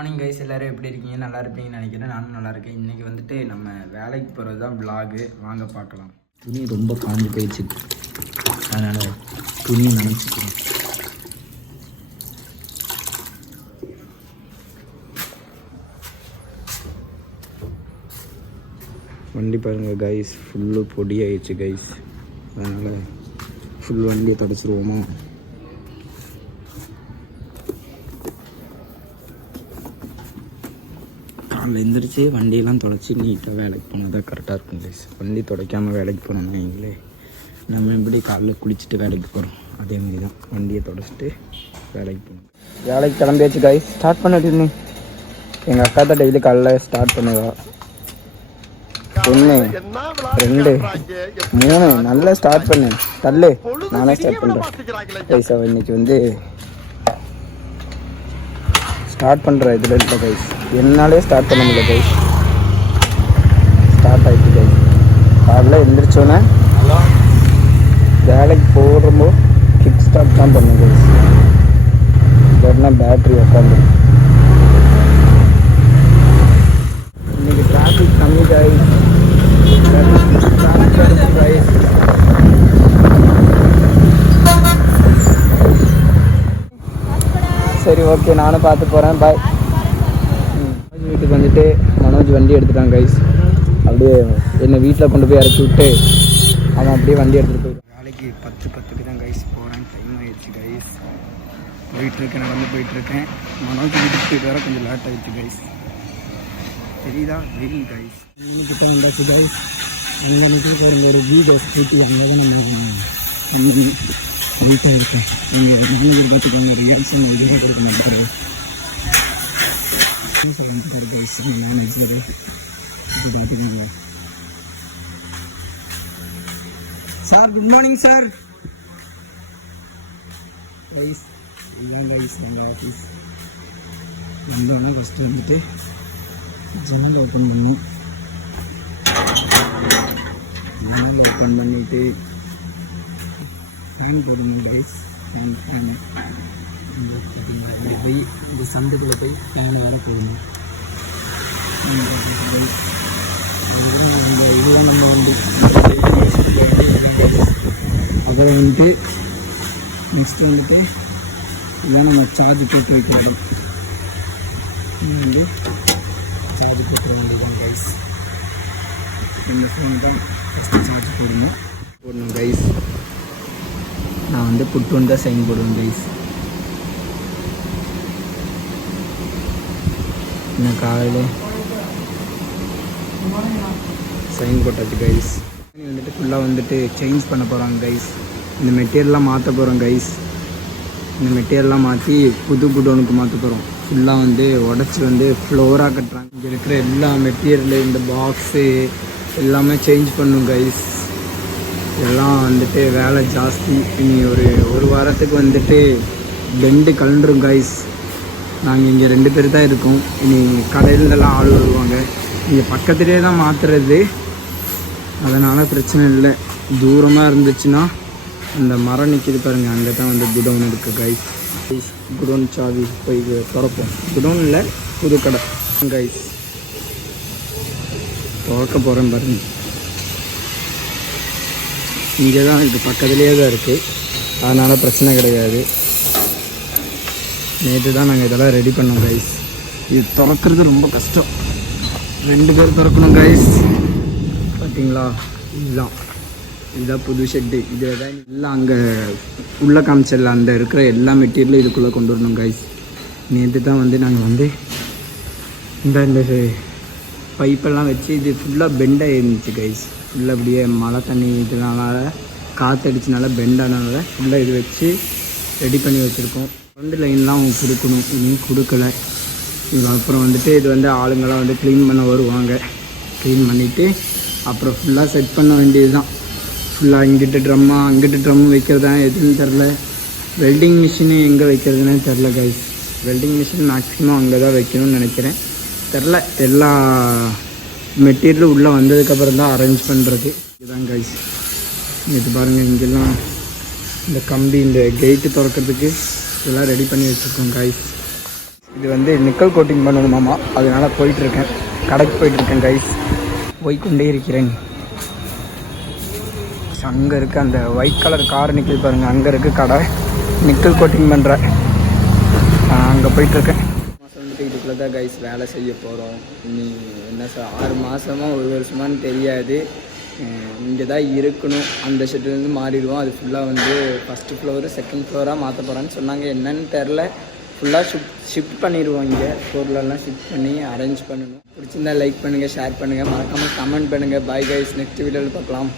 Morning guys, எல்லோரும் எப்படி இருக்கீங்க? நல்லா இருப்பீங்கன்னு நினைக்கிறேன். நானும் நல்லா இருக்கேன். இன்றைக்கி வந்துட்டு நம்ம வேலைக்கு போகிறது தான் விலாகு. வாங்க பார்க்கலாம். துணி ரொம்ப காஞ்சி போயிடுச்சு, அதனால் துணி நினச்சிக்கிறேன். வண்டி பாருங்கள் கைஸ், ஃபுல்லு பொடி ஆயிடுச்சு கைஸ். அதனால் ஃபுல் வண்டியை தொடச்சிருவோமா? காலைல எழுந்திரிச்சு வண்டியெல்லாம் தொடச்சி நீட்டாக வேலைக்கு போனால் தான் கரெக்டாக இருக்கும் கைஸ். வண்டி துடைக்காமல் வேலைக்கு போனோம்னா எங்களே நம்ம எப்படி காலைல குளிச்சுட்டு வேலைக்கு போகிறோம், அதேமாரி தான் வண்டியை தொடச்சிட்டு வேலைக்கு போகணும். வேலைக்கு கிளம்பியாச்சு கைஸ். ஸ்டார்ட் பண்ணிட்டு நீ எங்கள் அக்கா தான் டெய்லி காலைல ஸ்டார்ட் பண்ணுவா. 1 2 3 நல்லா ஸ்டார்ட் பண்ணு தள்ளு, நானே ஸ்டார்ட் பண்ணுறேன் கைஸ். அவள் இன்னைக்கு வந்து ஸ்டார்ட் பண்ணுற இதில் இல்லை கைஸ், என்னாலே ஸ்டார்ட் பண்ண முடியல கைஸ். ஸ்டார்ட் ஆகிட்டு கைஸ். காலைல எழுந்திரிச்சோன்னே வேலைக்கு போகிறப்போ கிக் ஸ்டார்ட் தான் பண்ணும் கைஸ், இல்லைன்னா பேட்ரி உட்காந்து. இன்றைக்கி டிராஃபிக் கம்மி கைஸ். கைஸ் சரி, ஓகே, நானும் பார்த்து போகிறேன். பாய். வீட்டுக்கு வந்துட்டு மனோஜ் வண்டி எடுத்துட்டான் கைஸ். அப்படியே என்னை வீட்டில் கொண்டு போய் இறக்கி விட்டு அவன் அப்படியே வண்டி எடுத்துகிட்டு போய் வேலைக்கு 10:10க்கு தான் கைஸ் போகிறேன். டைம் ஆகிடுச்சு கைஸ். போயிட்டுருக்கேன், நடந்து போயிட்டுருக்கேன். மனோஜ் வீட்டுக்கு போயிட்டு வர கொஞ்சம் லேட் ஆகிடுச்சு கைஸ். தெரியுதா வெயில் கைஸ். கிட்ட வந்தாச்சு கைஸ். ஒரு வீடு ஸ்கூட்டி பார்த்துக்காங்க. ஒரு ஏன்சன் வீடு கொடுக்க மாட்டாரு sir. Good morning sir. Guys இதுதான் கைஸ் எங்கள் ஆஃபீஸ். வந்தோடனே ஃபஸ்ட்டு வந்துட்டு ஜன்னல் ஓப்பன் பண்ணி பண்ணிவிட்டு ஃபேன் போடணும் கைஸ். ஃபேன் பார்த்தீங்களா, இப்படி போய் இந்த சந்துக்குள்ளே போய் ஃபேன் வேறு போடணும். அதுக்கப்புறம் இந்த இதுதான் நம்ம வண்டி. அதை வந்துட்டு நெக்ஸ்ட்டு வந்துட்டு இதுதான் நம்ம சார்ஜ் போட்டு வைக்கிற இடம். இது வந்து சார்ஜ் போட்டுற வேண்டியதான் கைஸ். இந்த ஃபோன் தான் ஃபஸ்ட்டு சார்ஜ் போடணும் கைஸ். நான் வந்து புட்டு வந்து தான் சைன் போடுவேன் கைஸ். இன்னும் காலையில் சைன் போட்டாச்சு கைஸ். வந்துட்டு ஃபுல்லாக வந்துட்டு சேஞ்ச் பண்ண போகிறாங்க கைஸ். இந்த மெட்டீரியல்லாம் மாற்ற போகிறோம் கைஸ். இந்த மெட்டீரியல்லாம் மாற்றி புது குடோனுக்கு மாற்ற போகிறோம். ஃபுல்லாக வந்து உடச்சி வந்து ஃப்ளோராக கட்டுறாங்க. இங்கே இருக்கிற எல்லா மெட்டீரியலு, இந்த பாக்ஸு எல்லாமே சேஞ்ச் பண்ணும் கைஸ். எல்லாம் வந்துட்டு வேலை ஜாஸ்தி. இனி ஒரு வாரத்துக்கு வந்துட்டு பெண்டு கலண்டுரும் கைஸ். நாங்கள் இங்கே 2 பேர் தான் இருக்கோம். இனி கடையிலலாம் ஆள் வருவாங்க. இங்கே பக்கத்துலேயே தான் மாற்றுறது, அதனால் பிரச்சனை இல்லை. தூரமாக இருந்துச்சுன்னா அந்த மரம் நிற்கிது பாருங்கள், அங்கே தான் வந்து குடோன் இருக்குது கைஸ். குடோன் சாவி போய் திறப்போம். குடோன் இல்லை, புது கடை கைஸ். திறக்க போகிறேன் பாருங்கள். இங்கே தான் இது பக்கத்துலேயே தான் இருக்குது, அதனால் பிரச்சனை கிடையாது. நேற்று தான் நாங்கள் இதெல்லாம் ரெடி பண்ணோம் கைஸ். இது திறக்கிறது ரொம்ப கஷ்டம். 2 பேர் திறக்கணும் கைஸ். பார்த்தீங்களா, இதுதான் புது ஷெட்டு. இதில் தான் எல்லாம் அங்கே உள்ளே காமிச்சிடல, அந்த இருக்கிற எல்லா மெட்டீரியலும் இதுக்குள்ளே கொண்டு வரணும் கைஸ். நேற்று தான் வந்து நாங்கள் வந்து இந்த பைப்பெல்லாம் வச்சு இது ஃபுல்லாக பெண்டாக இருந்துச்சு கைஸ். ஃபுல்லாக அப்படியே மழை தண்ணி இதனால காற்றடிச்சனால பெண்டானனால ஃபுல்லாக இது வச்சு ரெடி பண்ணி வச்சுருக்கோம். 2 லைன்லாம் அவங்க கொடுக்கணும், இன்னும் கொடுக்கல. அப்புறம் வந்துட்டு இது வந்து ஆளுங்களாம் வந்து க்ளீன் பண்ண வருவாங்க. க்ளீன் பண்ணிவிட்டு அப்புறம் ஃபுல்லாக செட் பண்ண வேண்டியது தான். ஃபுல்லாக இங்கிட்டு ட்ரம்மு வைக்கிறதா எதுன்னு தெரில. வெல்டிங் மிஷினு எங்கே வைக்கிறதுனே தெரில கைஸ். வெல்டிங் மிஷின் மேக்ஸிமம் அங்கே தான் வைக்கணும்னு நினைக்கிறேன். தெரில, எல்லா மெட்டீரியலும் உள்ளே வந்ததுக்கப்புறம் தான் அரேஞ்ச் பண்ணுறது. இதுதான் கைஸ். இது பாருங்கள், இங்கெல்லாம் இந்த கம்பி, இந்த கேட்டு திறக்கிறதுக்கு இதெல்லாம் ரெடி பண்ணி வச்சுருக்கோம் கைஸ். இது வந்து நிக்கல் கோட்டிங் பண்ணணுமாமா, அதனால் போயிட்டுருக்கேன், கடைக்கு போயிட்டுருக்கேன் கைஸ். போய்கொண்டே இருக்கிறேன். அங்கே இருக்க அந்த ஒயிட் கலர் கார் நிற்கிது பாருங்கள், அங்கே இருக்குது கடை, நிக்கல் கோட்டிங் பண்ணுற, அங்கே போயிட்டுருக்கேன். மாதம் வந்துட்டு இதுக்குள்ளே தான் கைஸ் வேலை செய்ய போகிறோம். இனி என்ன 6 மாதமாக 1 வருஷமானு தெரியாது. இங்கே தான் இருக்கணும். அந்த ஷெட்லேருந்து மாறிடுவோம். அது ஃபுல்லாக வந்து ஃபஸ்ட்டு ஃப்ளோரு செகண்ட் ஃப்ளோராக மாற்ற போகிறான்னு சொன்னாங்க. என்னன்னு தெரில. ஃபுல்லாக ஷிஃப்ட் பண்ணிடுவோம். இங்கே பொருளெல்லாம் ஷிஃப்ட் பண்ணி அரேஞ்ச் பண்ணணும். பிடிச்சிருந்தா லைக் பண்ணுங்கள், ஷேர் பண்ணுங்கள், மறக்காமல் கமெண்ட் பண்ணுங்கள். பாய் கைஸ், நெக்ஸ்ட் வீடியோவில் பார்க்கலாம்.